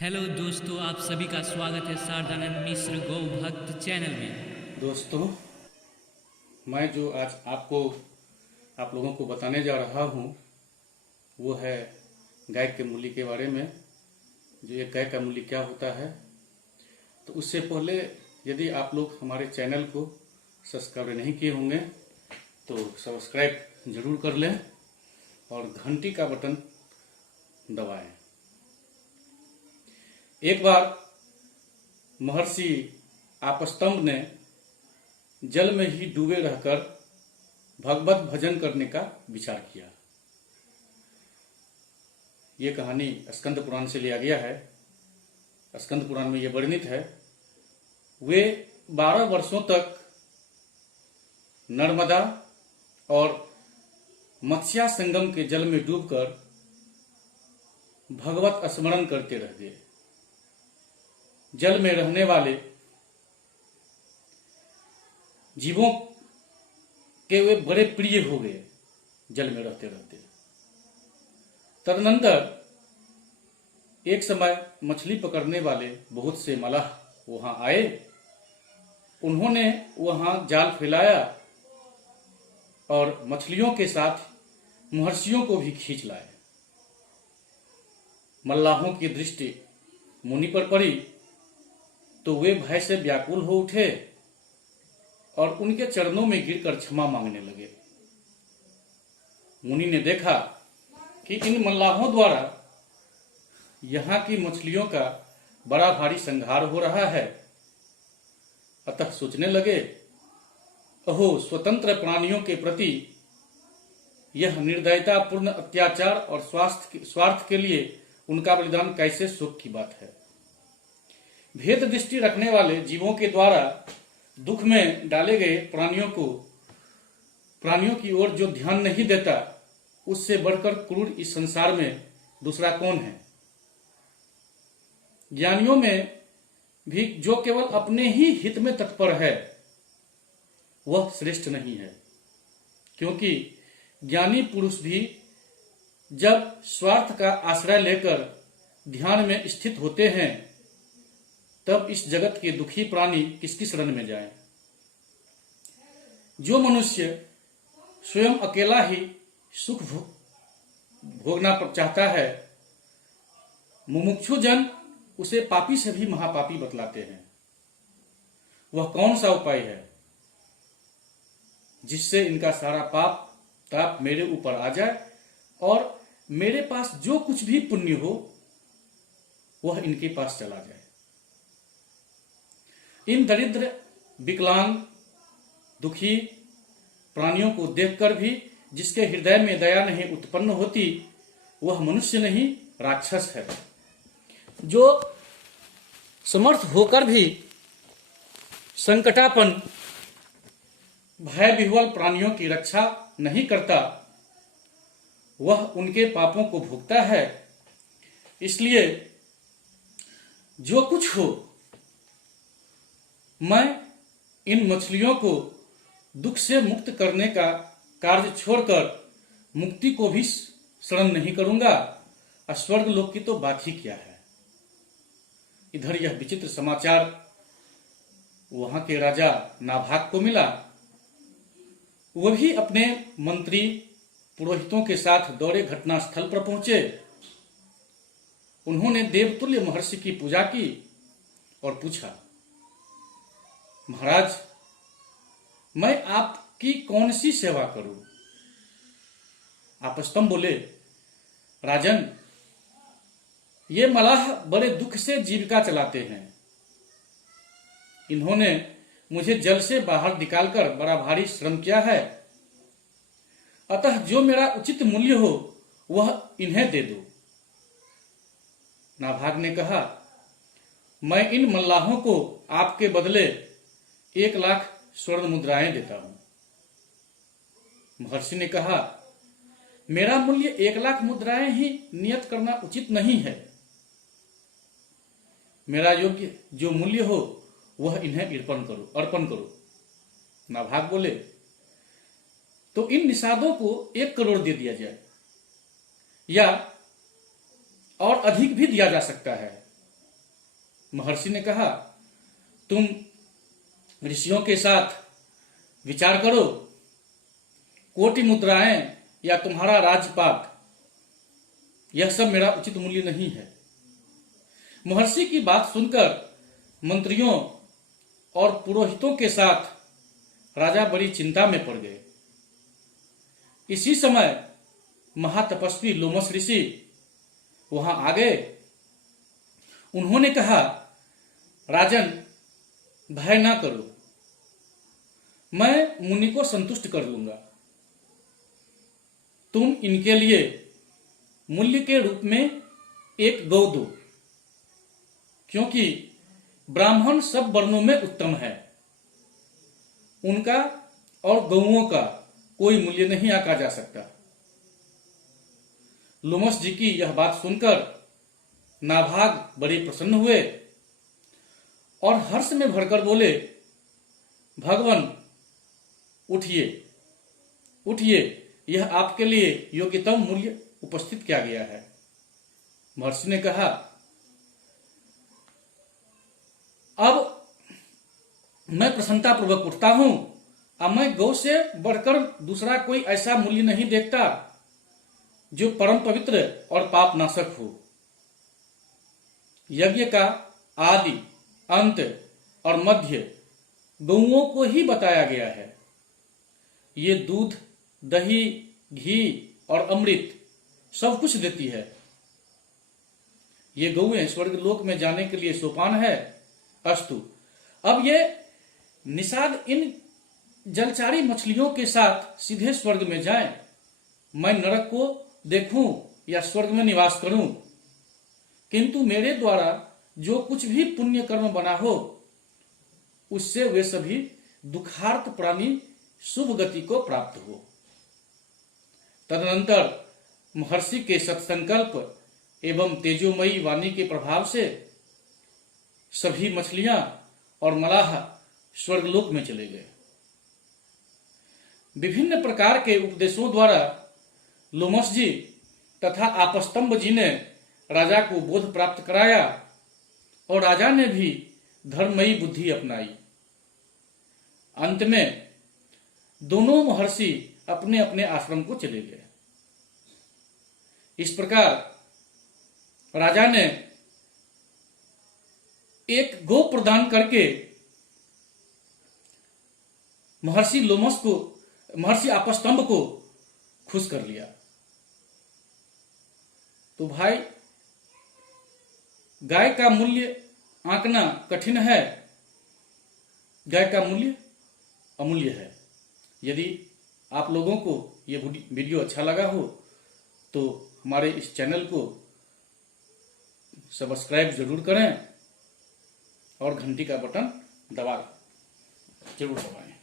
Hello दोस्तों, आप सभी का स्वागत है शारदानंद मिश्र गौ भक्त चैनल में। दोस्तों, मैं जो आज आप लोगों को बताने जा रहा हूँ वो है गाय के मूल्य के बारे में। जो ये गाय का मूल्य क्या होता है, तो उससे पहले यदि आप लोग हमारे चैनल को सब्सक्राइब नहीं किए होंगे तो सब्सक्राइब जरूर कर लें और घंटी का बटन दबाएं। एक बार महर्षि आपस्तंभ ने जल में ही डूबे रहकर भगवत भजन करने का विचार किया। ये कहानी स्कंद पुराण से लिया गया है। स्कंद पुराण में यह वर्णित है। वे 12 वर्षों तक नर्मदा और मत्स्या संगम के जल में डूबकर भगवत स्मरण करते रह गए। जल में रहने वाले जीवों के वे बड़े प्रिय हो गए जल में रहते रहते। तदनंतर एक समय मछली पकड़ने वाले बहुत से मलाह वहां आए। उन्होंने वहां जाल फैलाया और मछलियों के साथ महर्षियों को भी खींच लाए। मल्लाहों की दृष्टि मुनि पर पड़ी तो वे भय से व्याकुल हो उठे और उनके चरणों में गिरकर क्षमा मांगने लगे। मुनि ने देखा कि इन मल्लाहों द्वारा यहाँ की मछलियों का बड़ा भारी संहार हो रहा है। अतः सोचने लगे, अहो, स्वतंत्र प्राणियों के प्रति यह निर्दयतापूर्ण अत्याचार और स्वार्थ के लिए उनका बलिदान कैसे शोक की बात है। भेद दृष्टि रखने वाले जीवों के द्वारा दुख में डाले गए प्राणियों की ओर जो ध्यान नहीं देता, उससे बढ़कर क्रूर इस संसार में दूसरा कौन है। ज्ञानियों में भी जो केवल अपने ही हित में तत्पर है वह श्रेष्ठ नहीं है, क्योंकि ज्ञानी पुरुष भी जब स्वार्थ का आश्रय लेकर ध्यान में स्थित होते हैं तब इस जगत के दुखी प्राणी किसकी शरण में जाएं। जो मनुष्य स्वयं अकेला ही सुख भोगना चाहता है, मुमुक्षु जन उसे पापी से भी महापापी बतलाते हैं। वह कौन सा उपाय है जिससे इनका सारा पाप ताप मेरे ऊपर आ जाए और मेरे पास जो कुछ भी पुण्य हो वह इनके पास चला जाए। इन दरिद्र, विकलांग, दुखी प्राणियों को देखकर भी जिसके हृदय में दया नहीं उत्पन्न होती वह मनुष्य नहीं राक्षस है। जो समर्थ होकर भी संकटापन भय विह्वल प्राणियों की रक्षा नहीं करता वह उनके पापों को भोगता है। इसलिए जो कुछ हो, मैं इन मछलियों को दुख से मुक्त करने का कार्य छोड़कर मुक्ति को भी शरण नहीं करूंगा। स्वर्ग लोक की तो बात ही क्या है। इधर यह विचित्र समाचार वहां के राजा नाभाग को मिला। वह भी अपने मंत्री पुरोहितों के साथ दौड़े घटनास्थल पर पहुंचे। उन्होंने देवतुल्य महर्षि की पूजा की और पूछा, महाराज, मैं आपकी कौन सी सेवा करूं। आपस्तंभ बोले, राजन, ये मलाह बड़े दुख से जीविका चलाते हैं। इन्होंने मुझे जल से बाहर निकालकर बड़ा भारी श्रम किया है। अतः जो मेरा उचित मूल्य हो वह इन्हें दे दो। नाभाग ने कहा, मैं इन मल्लाहों को आपके बदले 1 लाख स्वर्ण मुद्राएं देता हूं। महर्षि ने कहा, मेरा मूल्य 1 लाख मुद्राएं ही नियत करना उचित नहीं है। मेरा योग्य जो मूल्य हो वह इन्हें अर्पण करो। नाभाग बोले, तो इन निषादों को 1 करोड़ दे दिया जाए या और अधिक भी दिया जा सकता है। महर्षि ने कहा, तुम ऋषियों के साथ विचार करो, कोटि मुद्राएं या तुम्हारा राजपाट, यह सब मेरा उचित मूल्य नहीं है। महर्षि की बात सुनकर मंत्रियों और पुरोहितों के साथ राजा बड़ी चिंता में पड़ गए। इसी समय महातपस्वी लोमस ऋषि वहां आ गए। उन्होंने कहा, राजन, भय ना करो, मैं मुनि को संतुष्ट कर लूंगा। तुम इनके लिए मूल्य के रूप में एक गौ दो, क्योंकि ब्राह्मण सब वर्णों में उत्तम है। उनका और गौओं का कोई मूल्य नहीं आंका जा सकता। लोमस जी की यह बात सुनकर नाभाग बड़े प्रसन्न हुए और हर्ष में भरकर बोले, भगवान, उठिए उठिए, यह आपके लिए योग्यतम मूल्य उपस्थित किया गया है। महर्षि ने कहा, अब मैं प्रसन्नता पूर्वक उठता हूं। अब मैं गौ से बढ़कर दूसरा कोई ऐसा मूल्य नहीं देखता जो परम पवित्र और पाप नाशक हो। यज्ञ का आदि, अंत और मध्य गौओं को ही बताया गया है। ये दूध, दही, घी और अमृत सब कुछ देती है। ये गौएं स्वर्ग लोक में जाने के लिए सोपान है। अस्तु, अब ये निषाद इन जलचारी मछलियों के साथ सीधे स्वर्ग में जाएं। मैं नरक को देखूं या स्वर्ग में निवास करूं, किंतु मेरे द्वारा जो कुछ भी पुण्य कर्म बना हो, उससे वे सभी दुखार्त प्राणी शुभ गति को प्राप्त हो। तदनंतर महर्षि के सत्संकल्प एवं तेजोमयी वाणी के प्रभाव से सभी मछलियां और मलाह स्वर्गलोक में चले गए। विभिन्न प्रकार के उपदेशों द्वारा लोमस जी तथा आपस्तंभ जी ने राजा को बोध प्राप्त कराया और राजा ने भी धर्ममयी बुद्धि अपनाई। अंत में दोनों महर्षि अपने अपने आश्रम को चले गए। इस प्रकार राजा ने एक गौ प्रदान करके महर्षि आपस्तंभ को खुश कर लिया। तो भाई, गाय का मूल्य आंकना कठिन है। गाय का मूल्य अमूल्य है। यदि आप लोगों को यह वीडियो अच्छा लगा हो तो हमारे इस चैनल को सब्सक्राइब जरूर करें और घंटी का बटन जरूर दबाएं।